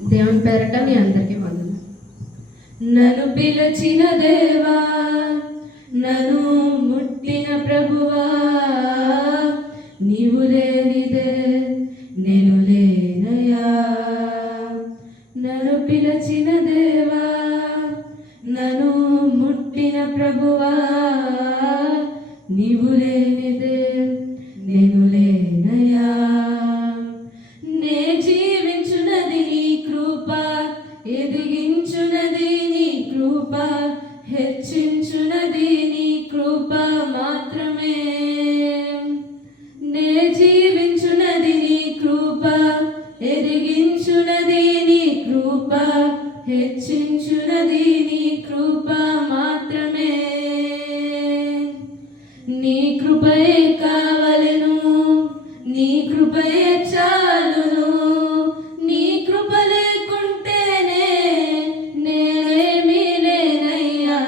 దేవుని పేరట మీ అందరికీ వందనాలు. నన్ను పిలిచిన దేవా, నన్ను ముట్టిన ప్రభువా, నీవు లేనిదే నేను లేనయా. నన్ను పిలిచిన దేవా, నన్ను ముట్టిన ప్రభువా, నీవు లేనిదే నేను లేనయా. నే జీవించునది నీ కృప, ఎదిగించునది నీ కృప, హెచ్చించునది నీ కృప మాత్రమే. నే జీవించునది నీ కృప, ఎదిగించునది నీ కృప, హెచ్చించునది నీ కృప మాత్రమే. నీ కృపయే కావలెను, నీ కృపయే చాలును. నీ కృప లేకుంటేనే నేనేమీ లేనయ్యా.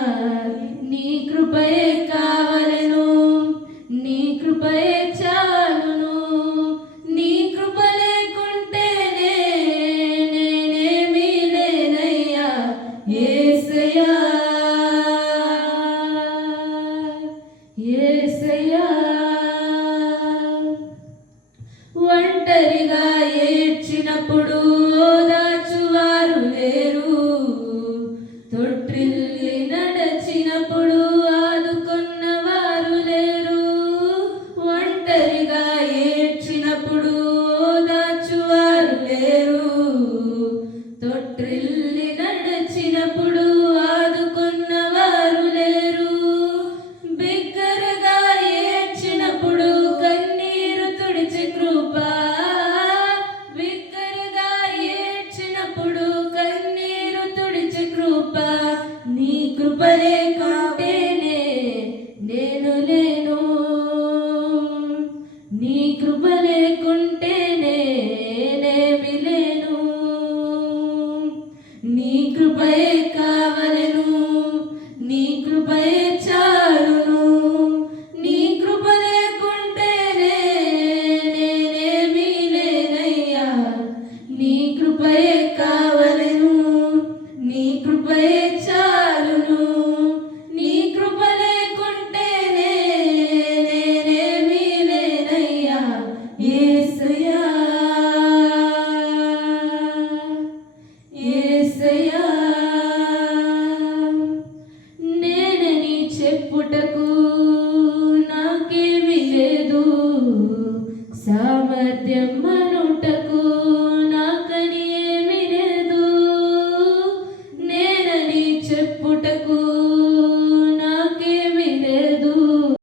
నీ కృపయే కావలెను, నీ కృపయే చాలును. నీ కృప లేకుంటేనే నేనేమీ లేనయ్యా. యేసయ్యా, యేసయ్యా. ఒంటరిగా ఏడ్చినప్పుడు ఓదార్చువారు లేరు, తొట్టిల్లి నడచినప్పుడు ఆదుకున్నవారు లేరు. ఒంటరిగా ఏడ్చినప్పుడు ఓదార్చువారు లేరు, తొట్టిల్లి నడచినప్పుడు ఆదుకున్నవారు లేరు. బిగ్గరగా ఏడ్చినప్పుడు కన్నీరు తుడిచి కృప, బిగ్గరగా ఏడ్చినప్పుడు కన్నీరు తుడిచి కృప. నీ కృప లేకుంటేనే నేను లేను, నీ కృప లేకుంటేనే నేనేమి లేను. నీ కృపయే కావలెను, నీ కృపయే చాలును. నీ కృప లేకుంటేనే నేనేమీ లేనయ్యా. నీ కృపయే కావలెను, నీ కృపయే చాలును. నీ కృప లేకుంటేనే నేనేమీ లేనయ్యా. యేసయ్యా, యేసయ్యా. నేనని చెప్పుటకు నాకేమీ లేదు, సామర్థ్యం అనుటకు నాకని ఏమీ లేదు. నేనని చెప్పుటకు